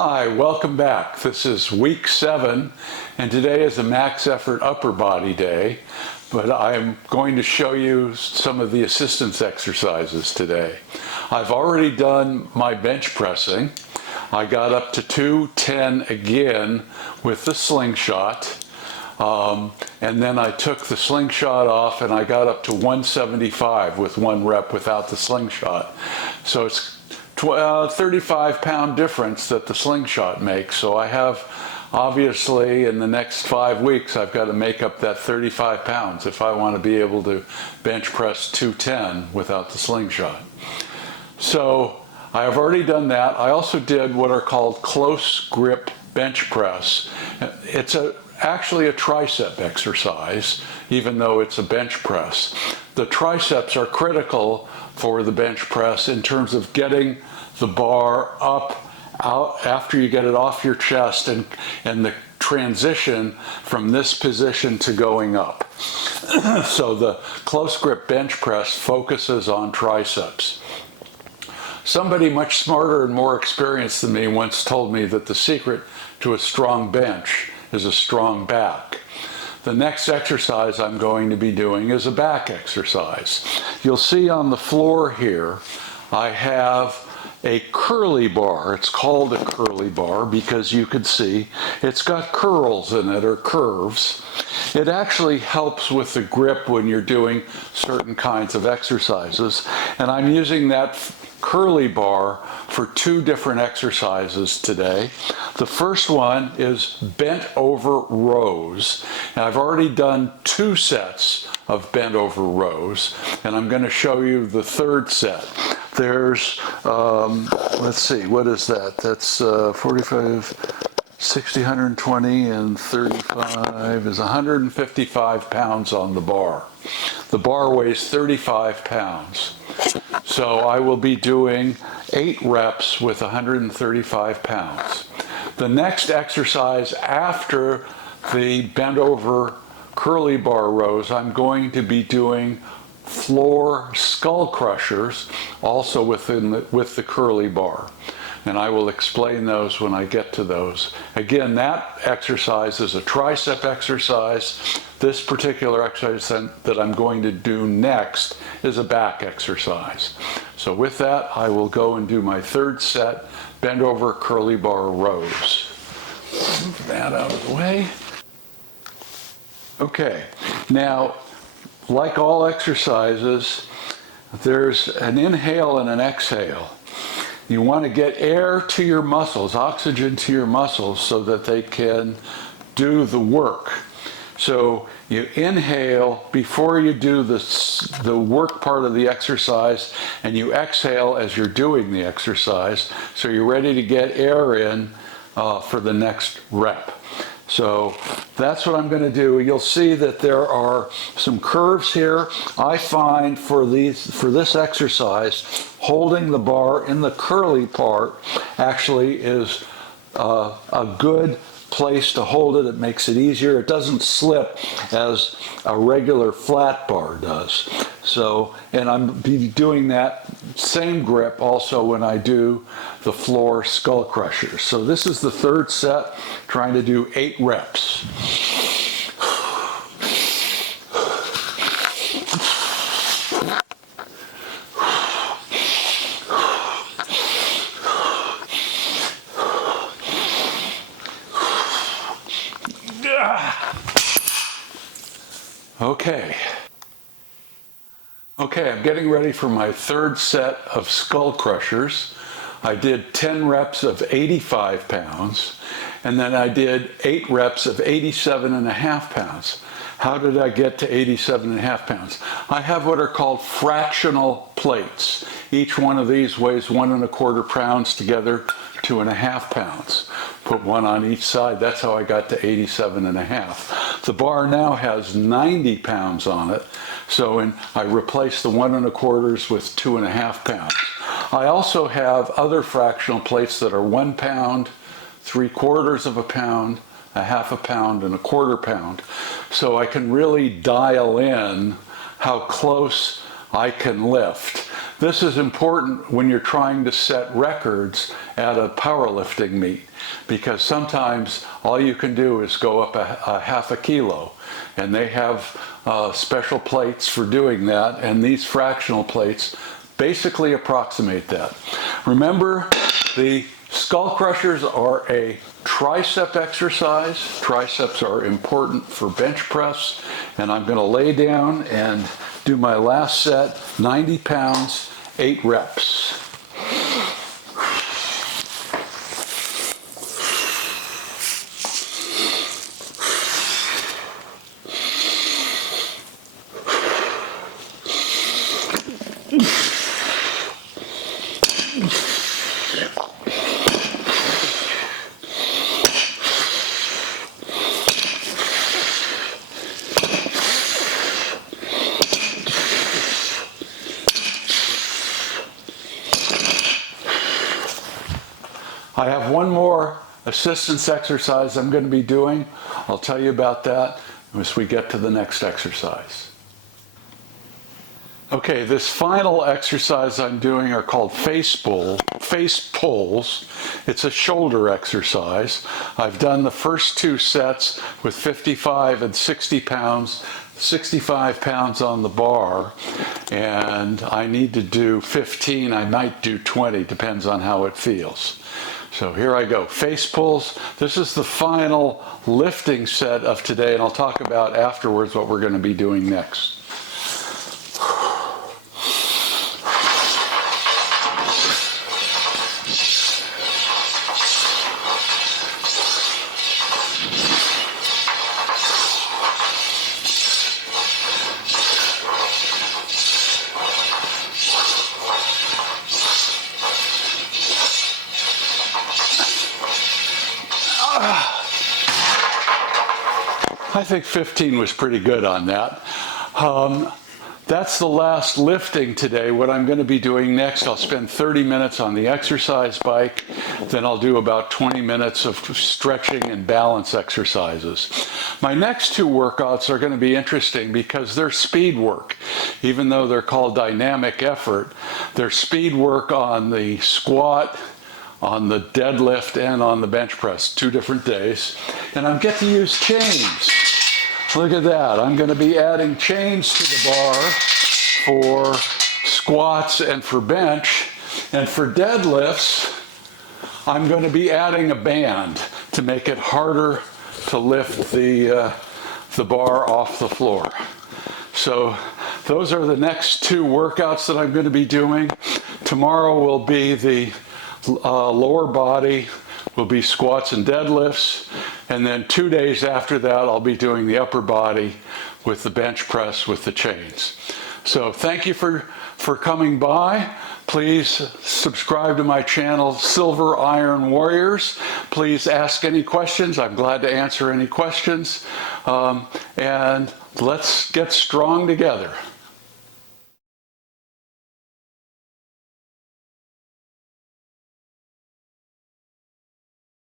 Hi, welcome back. This is week 7, and today is a max effort upper body day, but I'm going to show you some of the assistance exercises today. I've already done my bench pressing. I got up to 210 again with the slingshot, and then I took the slingshot off and I got up to 175 with 1 rep without the slingshot. So it's 35-pound difference that the slingshot makes. So I have, obviously, in the next 5 weeks, I've got to make up that 35 pounds if I want to be able to bench press 210 without the slingshot. So I've already done that. I also did what are called close grip bench press. It's actually a tricep exercise, even though it's a bench press. The triceps are critical for the bench press in terms of getting the bar up out after you get it off your chest and the transition from this position to going up. So the close grip bench press focuses on triceps. Somebody much smarter and more experienced than me once told me that the secret to a strong bench is a strong back. The next exercise I'm going to be doing is a back exercise. You'll see on the floor here, I have a curly bar. It's called a curly bar because you can see it's got curls in it, or curves. It actually helps with the grip when you're doing certain kinds of exercises. And I'm using that curly bar for 2 different exercises today. The first one is bent over rows. And I've already done 2 sets of bent over rows, and I'm going to show you the 3rd set. There's, let's see, what is that? That's 45, 60, 120, and 35 is 155 pounds on the bar. The bar weighs 35 pounds. So I will be doing 8 reps with 135 pounds. The next exercise after the bent over curly bar rows, I'm going to be doing floor skull crushers, also with the curly bar. And I will explain those when I get to those. Again, that exercise is a tricep exercise. This particular exercise that I'm going to do next is a back exercise. So with that, I will go and do my 3rd set, bent over curly bar rows. Move that out of the way. Okay, now, like all exercises, there's an inhale and an exhale. You want to get air to your muscles, oxygen to your muscles, so that they can do the work. So you inhale before you do the work part of the exercise, and you exhale as you're doing the exercise, so you're ready to get air in for the next rep. So that's what I'm going to do. You'll see that there are some curves here. I find for this exercise, holding the bar in the curly part actually is a good place to hold it. It makes it easier. It doesn't slip as a regular flat bar does. So, and I'm be doing that same grip also when I do the floor skull crushers. So this is the 3rd set, trying to do 8 reps. Okay, I'm getting ready for my 3rd set of skull crushers. I did 10 reps of 85 pounds, and then I did 8 reps of 87.5 pounds. How did I get to 87.5 pounds? I have what are called fractional plates. Each one of these weighs 1¼ pounds together, 2½ pounds. Put 1 on each side. That's how I got to 87.5. The bar now has 90 pounds on it. So I replaced the 1¼ with 2½ pounds. I also have other fractional plates that are 1 pound, 3/4 pound, 1/2 pound, and 1/4 pound. So I can really dial in how close I can lift. This is important when you're trying to set records at a powerlifting meet, because sometimes all you can do is go up a half a kilo, and they have special plates for doing that, and these fractional plates basically approximate that. Remember, the skull crushers are a tricep exercise. Triceps are important for bench press, and I'm going to lay down and do my last set, 90 pounds, 8 reps. I have one more assistance exercise I'm going to be doing. I'll tell you about that as we get to the next exercise. Okay, this final exercise I'm doing are called face pulls. It's a shoulder exercise. I've done the first 2 sets with 55 and 60 pounds, 65 pounds on the bar, and I need to do 15. I might do 20, depends on how it feels. So here I go, face pulls. This is the final lifting set of today, and I'll talk about afterwards what we're going to be doing next. I think 15 was pretty good on that. That's the last lifting today. What I'm going to be doing next, I'll spend 30 minutes on the exercise bike, then I'll do about 20 minutes of stretching and balance exercises. My next 2 workouts are going to be interesting because they're speed work. Even though they're called dynamic effort, they're speed work on the squat, on the deadlift, and on the bench press, 2 different days. And I get to use chains. Look at that. I'm going to be adding chains to the bar for squats and for bench. And for deadlifts, I'm going to be adding a band to make it harder to lift the bar off the floor. So those are the next 2 workouts that I'm going to be doing. Tomorrow will be the lower body, will be squats and deadlifts, and then 2 days after that I'll be doing the upper body with the bench press with the chains. So thank you for coming by. Please subscribe to my channel, Silver Iron Warriors. Please ask any questions. I'm glad to answer any questions. And let's get strong together.